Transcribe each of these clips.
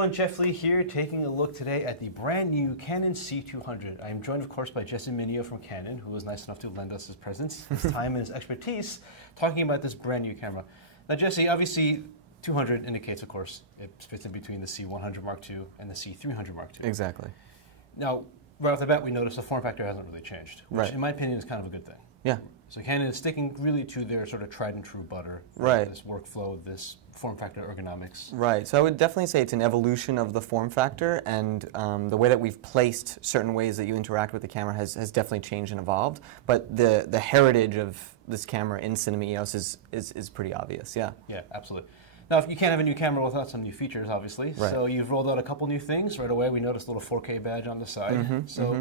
everyone, Jeff Lee here, taking a look today at the brand new Canon C200. I am joined, of course, by Jesse Mineo from Canon, who was nice enough to lend us his presence, his time, and his expertise, talking about this brand new camera. Now, Jesse, obviously, 200 indicates, of course, it fits in between the C100 Mark II and the C300 Mark II. Exactly. Now, right off the bat, we notice the form factor hasn't really changed, which, in my opinion, is kind of a good thing. Yeah. So Canon is sticking really to their sort of tried and true butter. Right. This workflow, this form factor ergonomics. Right. So I would definitely say it's an evolution of the form factor, and the way that we've placed certain ways that you interact with the camera has definitely changed and evolved. But the heritage of this camera in Cinema EOS is pretty obvious. Yeah. Yeah, absolutely. Now, you can't have a new camera without some new features, obviously. Right. So you've rolled out a couple new things. Right away, we noticed a little 4K badge on the side.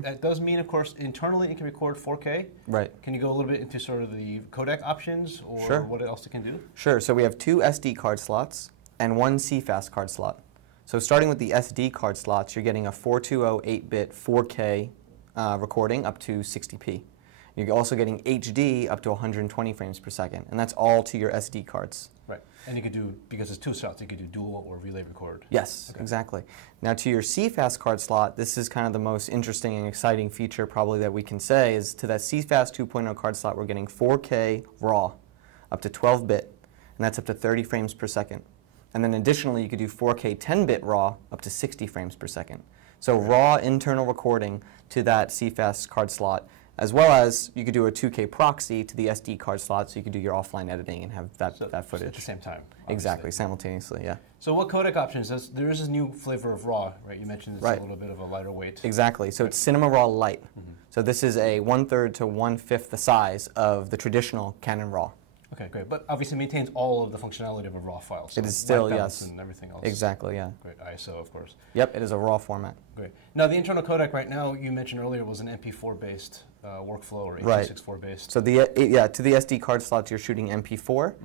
That does mean, of course, internally it can record 4K. Right. Can you go a little bit into sort of the codec options or what else it can do? Sure. So we have 2 SD card slots and 1 CFast card slot. So starting with the SD card slots, you're getting a 420 8-bit 4K recording up to 60p. You're also getting HD up to 120 frames per second, and that's all to your SD cards. Right. And you could do, because it's 2 slots, you could do dual or relay record. Yes, exactly. Now to your CFast card slot, this is kind of the most interesting and exciting feature probably that we can say is to that CFast 2.0 card slot, we're getting 4K RAW up to 12-bit, and that's up to 30 frames per second. And then additionally, you could do 4K 10-bit RAW up to 60 frames per second. So raw internal recording to that CFast card slot, as well as you could do a 2K proxy to the SD card slot, so you could do your offline editing and have that footage. At the same time. Obviously. Exactly, simultaneously, yeah. So what codec options? There is this new flavor of RAW, right? You mentioned it's a little bit of a lighter weight. Exactly, so it's Cinema RAW Lite. So this is a 1/3 to 1/5 the size of the traditional Canon RAW. Okay, great. But obviously maintains all of the functionality of a RAW file. So it is still, yes. And everything else. Exactly, yeah. Great. ISO, of course. Yep, it is a RAW format. Great. Now, the internal codec right now, you mentioned earlier, was an MP4-based workflow or H.264-based. So to the SD card slots, you're shooting MP4,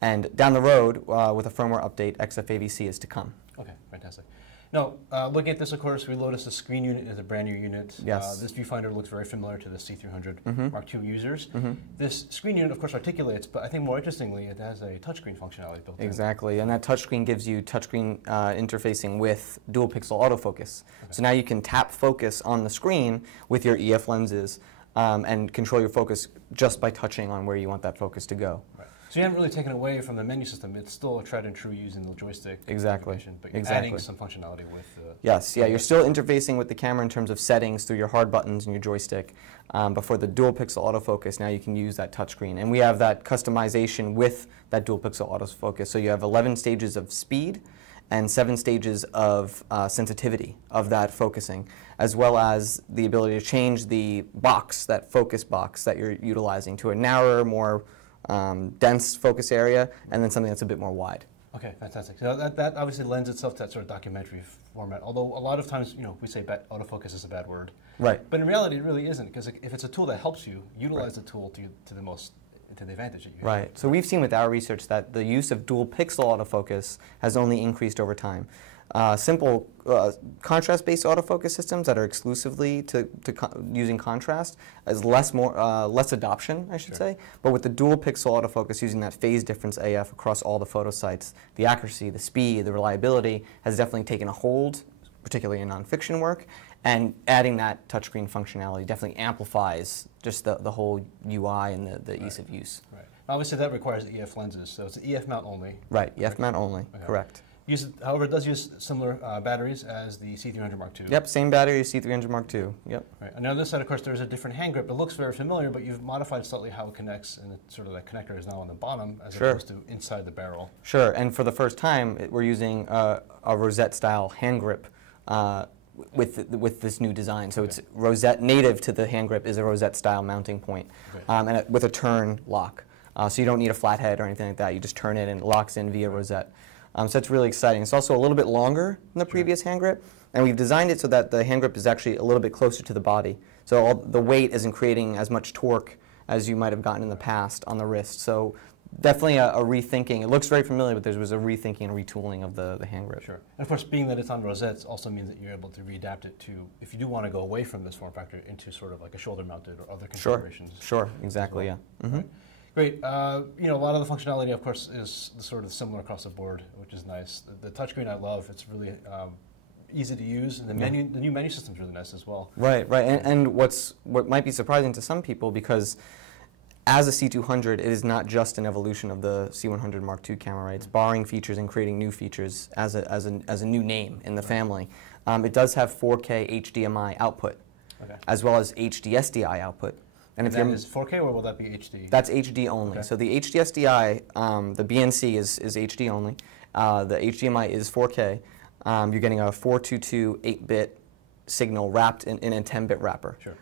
and down the road, with a firmware update, XFAVC is to come. Okay, fantastic. Now, looking at this, of course, we noticed the screen unit is a brand new unit. Yes. This viewfinder looks very familiar to the C300 Mark II users. This screen unit, of course, articulates, but I think more interestingly, it has a touchscreen functionality built in. Exactly, and that touchscreen gives you touchscreen interfacing with dual pixel autofocus. So now you can tap focus on the screen with your EF lenses and control your focus just by touching on where you want that focus to go. Right. So you haven't really taken away from the menu system. It's still a tried and true using the joystick. Exactly. But you're adding some functionality with yes, yeah, you're still interfacing with the camera in terms of settings through your hard buttons and your joystick. But for the dual pixel autofocus, now you can use that touchscreen. And we have that customization with that dual pixel autofocus. So you have 11 stages of speed and 7 stages of sensitivity of that focusing, as well as the ability to change the box, that focus box that you're utilizing, to a narrower, more dense focus area, and then something that's a bit more wide. Okay, fantastic. So that obviously lends itself to that sort of documentary format, although a lot of times, we say autofocus is a bad word. Right. But in reality, it really isn't, because if it's a tool that helps you, utilize the tool to the advantage that you have. Right. So we've seen with our research that the use of dual pixel autofocus has only increased over time. Simple contrast-based autofocus systems that are exclusively using contrast is less adoption, I should say. But with the dual pixel autofocus using that phase difference AF across all the photo sites, the accuracy, the speed, the reliability has definitely taken a hold, particularly in nonfiction work. And adding that touchscreen functionality definitely amplifies just the whole UI and the ease of use. Right. Obviously, that requires EF lenses, so it's an EF mount only. Right. EF mount only. Okay. Correct. However, it does use similar batteries as the C300 Mark II. Yep, same battery as C300 Mark II. Yep. Right. And on this side, of course, there's a different hand grip. It looks very familiar, but you've modified slightly how it connects, and sort of that connector is now on the bottom as opposed to inside the barrel. Sure, and for the first time, we're using a rosette-style hand grip with this new design. So it's rosette, native to the hand grip is a rosette-style mounting point, and with a turn lock. So you don't need a flathead or anything like that. You just turn it and it locks in via rosette. So it's really exciting. It's also a little bit longer than the previous hand grip, and we've designed it so that the hand grip is actually a little bit closer to the body. So the weight isn't creating as much torque as you might have gotten in the past on the wrist. So definitely a rethinking. It looks very familiar, but there was a rethinking and retooling of the hand grip. Sure. And of course, being that it's on rosettes also means that you're able to readapt it to, if you do want to go away from this form factor, into sort of like a shoulder-mounted or other configurations. Sure, exactly, well. yeah. Right. Great. You know, a lot of the functionality, of course, is sort of similar across the board, which is nice. The touchscreen I love. It's really easy to use, and the new menu system is really nice as well. Right, right. And what might be surprising to some people, because as a C200, it is not just an evolution of the C100 Mark II camera, right? It's borrowing features and creating new features as a new name in the family. It does have 4K HDMI output, as well as HD SDI output. And if that is 4K, or will that be HD? That's HD only. Okay. So the HD SDI, the BNC is HD only. The HDMI is 4K. You're getting a 422 8-bit signal wrapped in a 10-bit wrapper. Sure.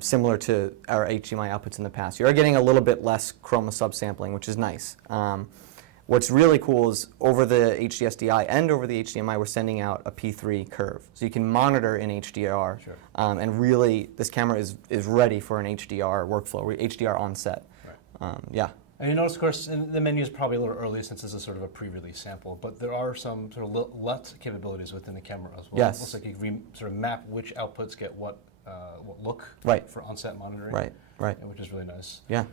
Similar to our HDMI outputs in the past. You are getting a little bit less chroma subsampling, which is nice. What's really cool is over the HD SDI and over the HDMI, we're sending out a P3 curve. So you can monitor in HDR. Sure. And really, this camera is ready for an HDR workflow, HDR on set. Right. Yeah. And you notice, of course, the menu is probably a little early since this is sort of a pre-release sample, but there are some sort of LUT capabilities within the camera as well. Yes. It looks like you can sort of map which outputs get what look for on-set monitoring. Right, right. Which is really nice. Yeah.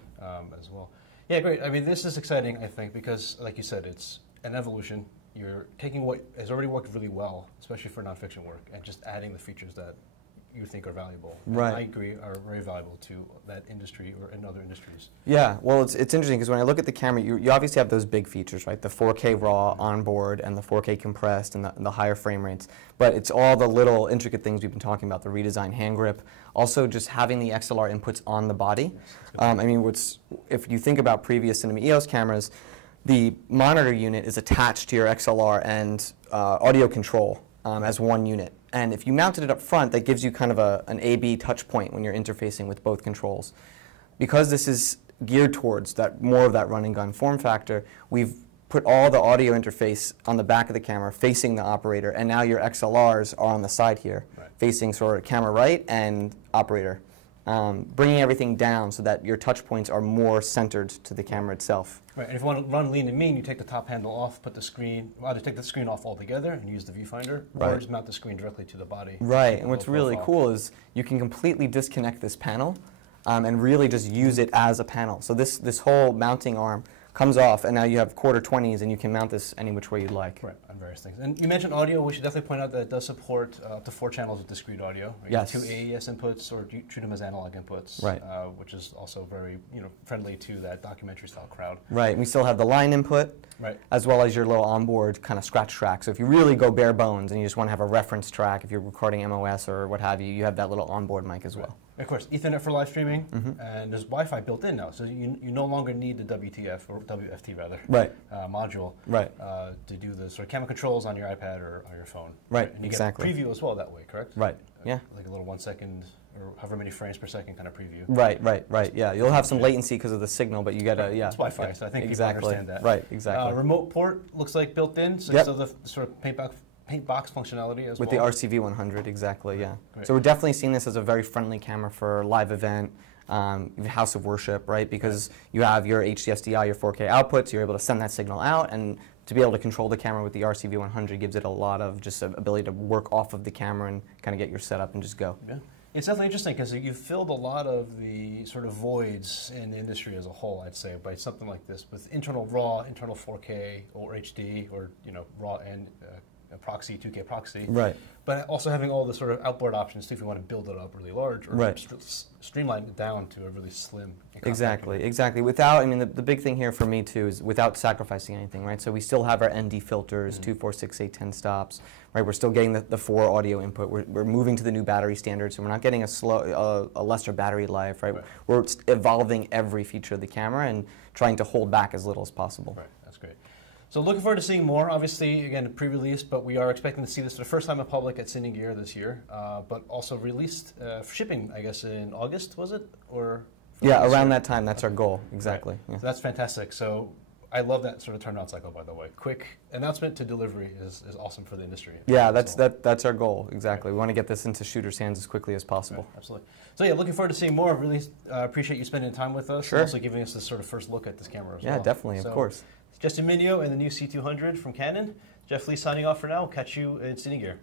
As well. Yeah, great. I mean, this is exciting, I think, because, like you said, it's an evolution. You're taking what has already worked really well, especially for nonfiction work, and just adding the features that you think are valuable. Right. And I agree, are very valuable to that industry or in other industries. Yeah, well, it's interesting because when I look at the camera, you obviously have those big features, right? The 4K RAW onboard and the 4K compressed and the higher frame rates. But it's all the little intricate things we've been talking about, the redesigned hand grip. Also, just having the XLR inputs on the body. I mean, if you think about previous Cinema EOS cameras, the monitor unit is attached to your XLR and audio control as one unit. And if you mounted it up front, that gives you kind of an A-B touch point when you're interfacing with both controls. Because this is geared towards more of that run and gun form factor, we've put all the audio interface on the back of the camera facing the operator, and now your XLRs are on the side here, facing sort of camera right and operator, bringing everything down so that your touch points are more centered to the camera itself. Right, and if you want to run lean and mean, you take the top handle off, put the screen, either take the screen off altogether and use the viewfinder, or just mount the screen directly to the body. Right, and what's really cool is you can completely disconnect this panel and really just use it as a panel. So this whole mounting arm comes off, and now you have quarter 20s, and you can mount this any which way you'd like. Right, on various things. And you mentioned audio. We should definitely point out that it does support up to 4 channels of discrete audio. Right? Yes. 2 AES inputs, or treat them as analog inputs. Right. Which is also very friendly to that documentary-style crowd. Right. We still have the line input, as well as your little onboard kind of scratch track. So if you really go bare bones and you just want to have a reference track, if you're recording MOS or what have you, you have that little onboard mic as well. Of course, Ethernet for live streaming, and there's Wi-Fi built in now, so you no longer need the WTF, or WFT rather, module to do the sort of camera controls on your iPad or on your phone. Right, and you get preview as well that way, correct? Right, yeah. Like a little 1 second, or however many frames per second kind of preview. Right, yeah. You'll have some latency because of the signal, but you get a, It's Wi-Fi, so I think people understand that. Right, exactly. Remote port looks like built in, so still the sort of paint box functionality as well. With the RCV100, exactly, yeah. Great. So we're definitely seeing this as a very friendly camera for live event, house of worship, right? Because you have your HD SDI, your 4K outputs, you're able to send that signal out, and to be able to control the camera with the RCV100 gives it a lot of just ability to work off of the camera and kind of get your setup and just go. Yeah. It's definitely interesting because you've filled a lot of the sort of voids in the industry as a whole, I'd say, by something like this with internal RAW, internal 4K or HD, or RAW and proxy, 2K proxy. Right. But also having all the sort of outboard options too if you want to build it up really large or streamline it down to a really slim. Exactly. Without, I mean, the big thing here for me too is without sacrificing anything, right? So we still have our ND filters, 2, 4, 6, 8, 10 stops, right? We're still getting the 4 audio input. We're moving to the new battery standard, so we're not getting a lesser battery life, right? We're evolving every feature of the camera and trying to hold back as little as possible. Right, that's great. So looking forward to seeing more. Obviously, again, pre-release, but we are expecting to see this for the first time in public at Cine Gear this year, but also released for shipping, I guess, in August, was it? Or yeah, around that time. That's our goal, exactly. Right. Yeah. So that's fantastic. So I love that sort of turnaround cycle, by the way. Quick announcement to delivery is awesome for the industry. Yeah, that's our goal, exactly. We want to get this into shooters' hands as quickly as possible. Right, absolutely. So yeah, looking forward to seeing more. Really appreciate you spending time with us. Sure. And also giving us this sort of first look at this camera as well. Yeah, definitely, of course. Justin Mineo and the new C200 from Canon. Jeff Lee signing off for now. We'll catch you in Cine Gear.